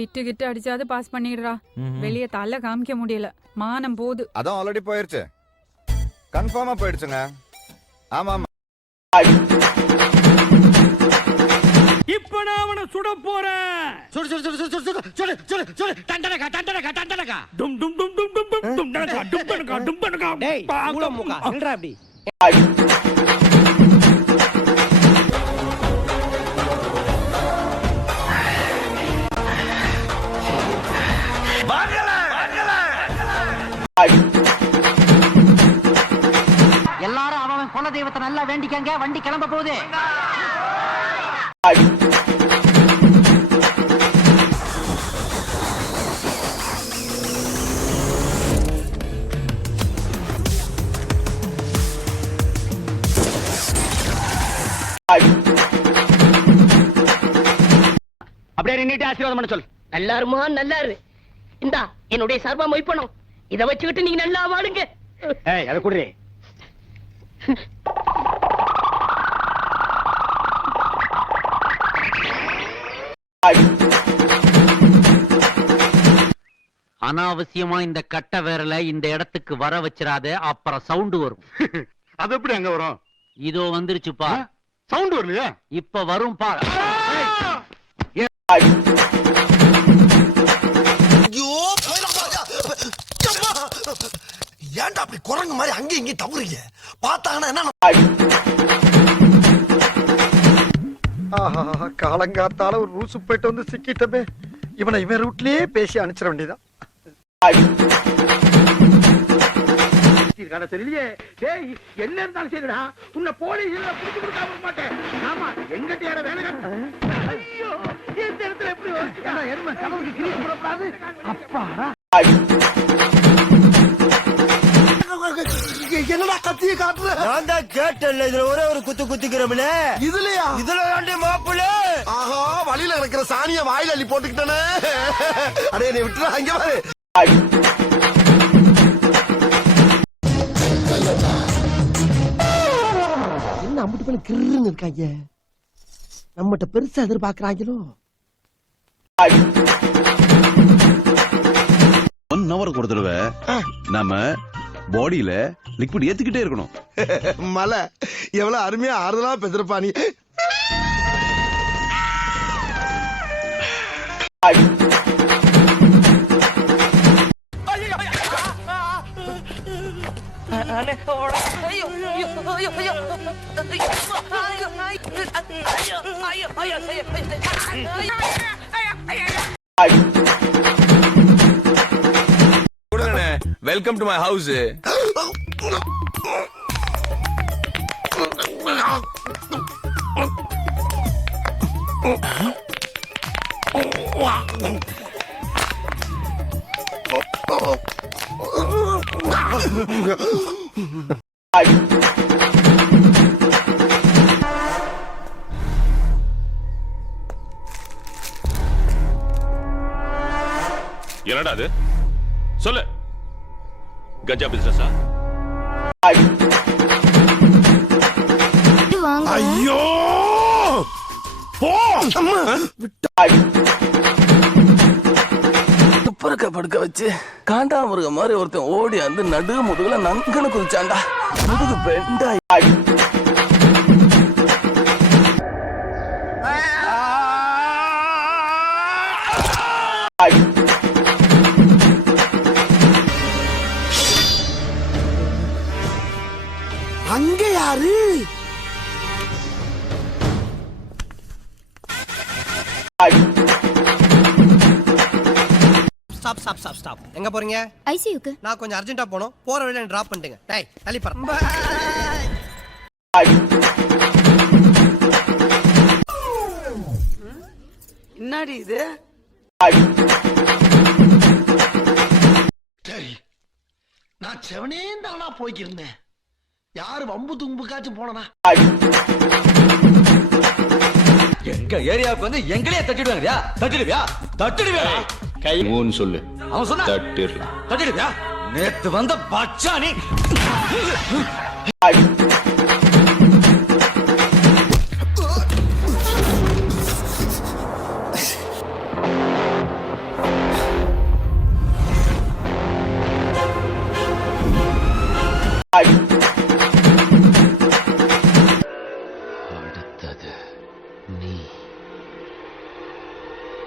விட்டு கிட்டு அடிச்சாது பாஸ் பண்ணிடுறா. வெளிய தலை காமிக்க முடியல, மானம் போகுது. அதான் ஆல்ரெடி போயிருச்சு, கன்ஃபார்மா போயிடுச்சுங்க. ஆமா ஆமா. இப்ப நான் அவனை சுட போறேன். சுடு சுடு சுடு சுடு சுடு சுடு சுடு சுடு டண்டனகா டண்டனகா டண்டனகா டும் டும் டும் டும் டும் டும் டும் டனகா டும் டனகா டும் டனகா. டேய் மூளை மூக்கா நில்றா அப்படி. எல்லாரும் அவன் குல தெய்வத்தை நல்லா வேண்டிக்கங்க, வண்டி கிளம்ப போகுது. அப்படியே நின்னுட்டு ஆசீர்வாதம் பண்ண சொல். நல்லாருமா நல்லாரு. இந்தா என்னுடைய சார்பா மொய்ப்பணும். இத வச்சுக்கிட்டு நீங்க நல்லா வாடுங்க. ஏய் அத குடுறே. அனாவசியமா இந்த கட்ட வேரல இந்த இடத்துக்கு வர வச்சிராத, அப்புறம் சவுண்ட் வரும். அது எப்படி அங்க வரும்? இதோ வந்துருச்சுப்பா. சவுண்ட் வரலையா? இப்ப வரும் பா. ஏன்டா அப்படி குரங்கு மாதிரி அங்கேயும் இங்கேயும் தவறுங்க பார்த்தாங்கன்னா என்ன? காலங்காத்தால ஒரு ரூசு போயிட்டு வந்து சிக்கிட்டமே. இவனை இவன் ரூட்லயே பேசி அனுப்பிச்சிட வேண்டியதான். தெரியலையே. டேய் என்ன இருந்தாலும் சரிடா, உன்னை போலீஸ்ல புடிச்சு கொடுக்காம மாட்டேன். ஆமா எங்கிட்ட யார வேலை காட்டு. ஐயோ இந்த இடத்துல எப்படி வச்சிட்டா? என்ன கனவுக்கு கிரீஸ் போடக்கூடாது. அப்பாடா என்னடா கத்திய காட்டுற? நான் தான் கேட்டேன்ல, இதுல ஒரே ஒரு குத்து குத்திக்கிறோம்ல. இதுலயா? இதுல தாண்டி மாப்பிள்ள. ஆஹா வழியில இருக்கிற சாணிய வாயில அள்ளி போட்டுக்கிட்டனே. அடே நீ விட்டுறா, இங்க பாரு. என்ன அம்பிட்டு பண்ணி கிருன்னு இருக்காங்க. நம்மகிட்ட பெருசா எதிர்பார்க்கறாங்களோ. 1 ஹவருக்கு ஒரு தடவை நாம பாடியில லிக்விட் ஏத்துக்கிட்டே இருக்கணும். மலை எவ்வளவு அருமையா ஆறுதலா பேசுறப்பா நீ. Welcome to my house. என்னடா அது? சொல்லு. கஞ்சா பிசினஸா? ஐயோ போ. துப்பரக்க படுக்க வச்சு காண்டாமிருக மாதிரி ஒருத்தன் ஓடி வந்து நடு முதுகுல நங்கன்னு குதிச்சாண்டா. முதுகு பெண்டா. அங்க யாரு? Stop stop stop stop. எங்க போறீங்க? ஐசியூக்கு. நான் கொஞ்சம் அர்ஜென்ட்டா போணும். போற வழியில டிராப் பண்ணிட்டுங்க. டேய் தள்ளி பாரு. என்னடி இது? சரி நான் செவனே தானா போய்க்கிருந்தேன். யாரு வம்பு தும்புக்காச்சும் போனா? எங்க ஏரியாவுக்கு வந்து எங்களே தட்டிடுவாங்கயா? தட்டிடுவியா? தட்டிடுவியா? கை மூன்னு சொல்லு. அவன் சொன்னா தட்டிடலாம். தட்டிடுவியா? நேத்து வந்த பச்சானி. அடுத்தது நீ